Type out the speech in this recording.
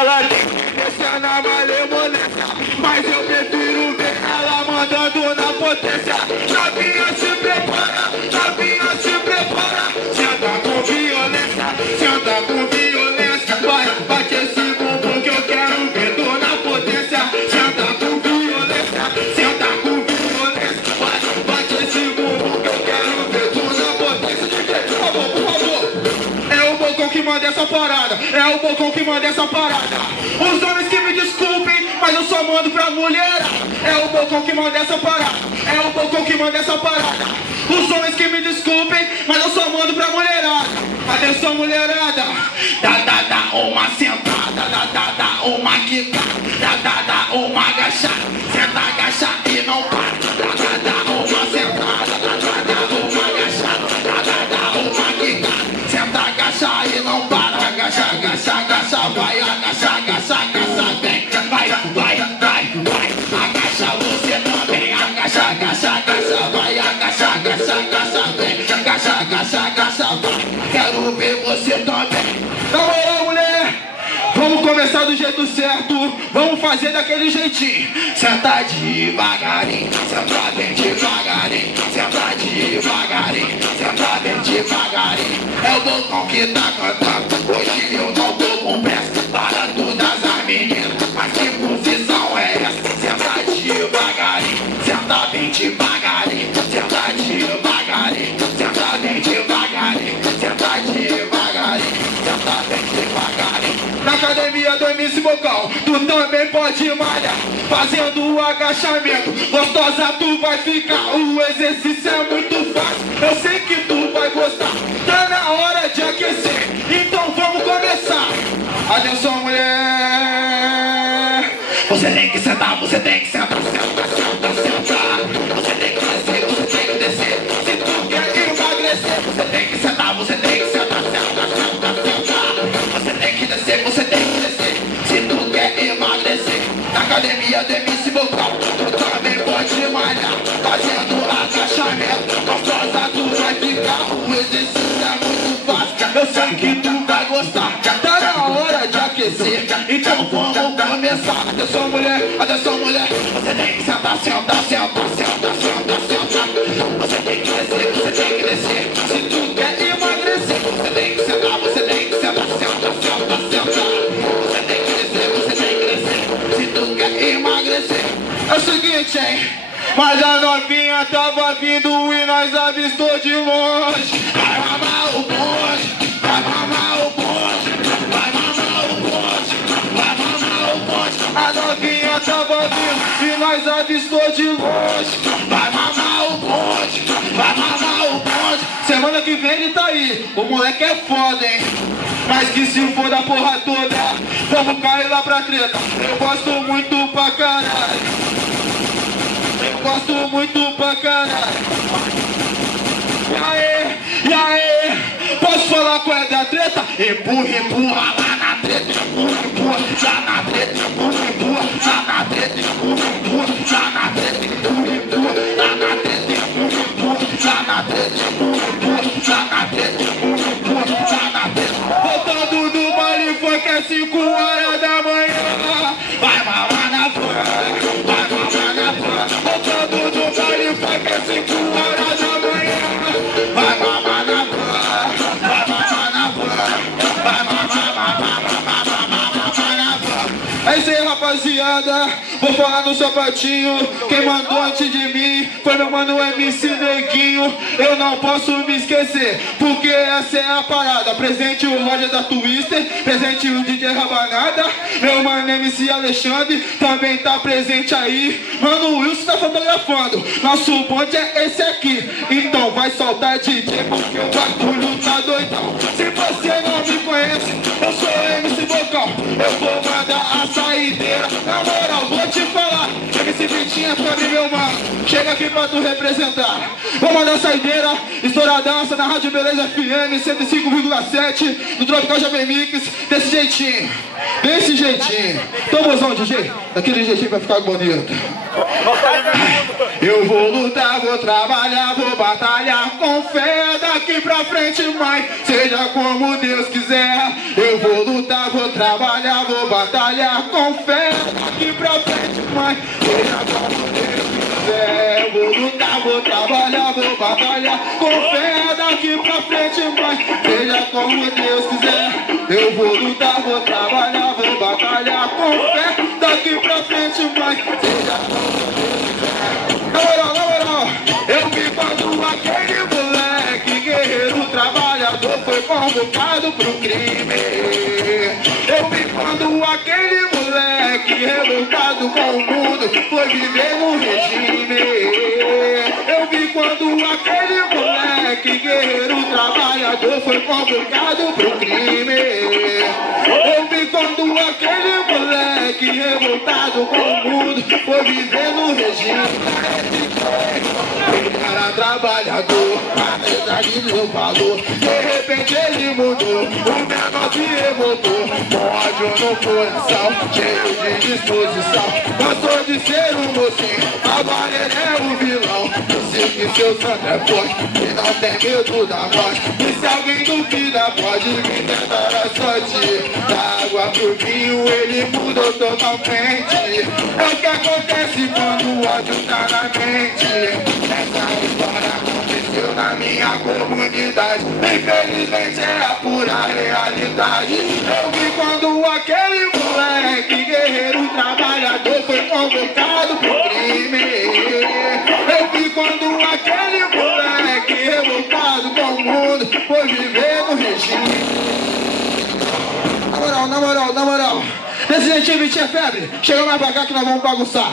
ela deixa na malemolência, mas eu prefiro ver ela mandando na potência. Novinha se prepara, novinha se prepara. Senta com violência, senta com violência. Vai, bate esse bumbum que eu quero ver tu na potência. Senta com violência, senta com violência. Vai, bate esse bumbum que eu quero ver tu na potência. Por favor, por favor. É o Bocão que manda essa parada, é o Bocão que manda essa parada. Os homens que me desculpem, mas eu só mando pra mulher. É o Bocão que manda essa parada, é o Bocão que manda essa parada. Os homens que me desculpem, mas eu só mando pra mulherada. Atenção mulherada, dá uma sentada, dá uma quicada, dá uma agachada. Senta, agacha e não para. Dá uma sentada, dá uma agachada, dá uma quicada. Senta, agacha e não para. Agacha, agacha, agacha, vai, agacha, agacha, agacha, vem. Vai, agacha você também. Agacha, agacha, agacha, vai, agacha, agacha, agacha, vem. Agacha, agacha, agacha, vai. Quero ver você também. Na moral, mulher, vamos começar do jeito certo, vamos fazer daquele jeitinho. Senta devagarinho, senta bem devagarinho, senta devagarinho, senta bem devagarinho. É o Bocão que tá cantando, hoje eu não tô com pressa. Para todas as meninas, mas que posição é essa? Senta devagarinho, senta bem devagarinho, senta devagarinho, senta bem devagarinho, senta devagarinho, senta bem devagarinho. Na academia do MC Bocão, tu também pode malhar, fazendo o agachamento. Gostosa tu vai ficar, o exercício é muito fácil. Eu sei que tu vai gostar, tá na hora de aquecer, então vamos começar. Atenção mulher, você tem que sentar, você tem que sentar, senta, senta, senta. Você tem que descer, você tem que descer. Se tu quer emagrecer, você tem que sentar, você tem que sentar, senta, senta, senta. Você tem que descer, você tem que descer. Se tu quer emagrecer, na academia do MC Bocão, tu também pode malhar, fazendo agachamento. Gostosa tu vai ficar, o exercício é muito fácil. Eu sei que tu vai gostar, já tá na hora de aquecer, então vamos começar. Atenção mulher, você tem que sentar, senta, senta, senta, senta, senta. Você tem que descer, você tem que descer. Se tu quer emagrecer, você tem que sentar, você tem que sentar, senta, senta, senta. Você tem que descer, você tem que descer. Se tu quer emagrecer. É o seguinte, hein? Mas a novinha tava vindo e nós avistou de longe. Vai mamar o bonde, vai mamar o bonde, vai mamar o bonde, vai mamar o bonde. A novinha tava vindo e nós avistou de longe. Vai mamar o bonde, vai mamar o bonde. Semana que vem ele tá aí, o moleque é foda, hein? Mas que se for da porra toda, vamos cair lá pra treta. Eu gosto muito pra caralho. Eu gosto muito pra caralho. E aí, posso falar qual é da treta? Empurra lá na treta, empurra já na treta, empurra já na treta, empurra já na treta, empurra lá na treta, empurra já na treta, empurra já na treta, empurra já na treta. Voltando do baile funk é 5 horas da manhã. Vai mamar na van, vai mamar na van. Voltando do baile funk é 5 horas da manhã. Vai mamar na van, vai mamar na van, vai mamar na van. É isso aí, rapaziada, vou falar no sapatinho. Quem mandou antes de mim foi meu mano MC Neguinho. Eu não posso me esquecer, porque essa é a parada. Presente o Roger da Twister, presente o DJ Rabanada. Meu mano MC Alexandre também tá presente aí. Mano Wilson tá fotografando, nosso bonde é esse aqui. Então vai soltar DJ, porque o bagulho tá doidão. Se você não me conhece, eu sou MC Bocão. Eu vou mandar a saideira, na moral, vou te falar. MC Vitinha, sabe meu mano, chega aqui pra tu representar. Vou mandar a saideira, estouradança na Rádio Beleza FM 105,7 no Tropical Jovem Mix, desse jeitinho. Desse jeitinho. Então, mozão, DJ, daquele jeitinho vai ficar bonito. Eu vou lutar, vou trabalhar, vou batalhar com fé daqui. daqui pra frente, mas seja como Deus quiser. Eu vou lutar, vou trabalhar, vou batalhar com fé. Daqui pra frente, mas seja como Deus quiser. Eu vou lutar, vou trabalhar, vou batalhar com fé. Daqui pra frente, mas seja como Deus quiser. Eu vou lutar, vou trabalhar, vou batalhar com fé. Daqui pra frente, mas seja como Deus quiser. Na moral, eu vi quando aquele moleque guerreiro trabalhador foi convocado pro crime. Eu vi quando aquele moleque revoltado com o mundo foi viver no regime. Eu vi quando aquele moleque guerreiro trabalhador foi convocado pro crime. Eu vi quando aquele moleque revoltado com o mundo foi viver no regime. Cara trabalhador, apesar de meu valor, de repente ele mudou, o menor se revoltou, com ódio no coração, cheio de disposição, cansou de ser um mocinho, agora ele é o vilão. Eu sei que seu santo é forte, e não tem medo da morte, e se alguém duvida pode vir tentar a sorte. Da água pro vinho ele mudou totalmente. É o que acontece quando o ódio tá na mente. Essa história aconteceu na minha comunidade, infelizmente é a pura realidade. Eu vi quando aquele moleque guerreiro trabalhador foi convocado pro crime. Eu vi quando aquele moleque revoltado com o mundo foi viver no regime. Na moral, Resident Evil tinha febre, chega mais pra cá que nós vamos bagunçar.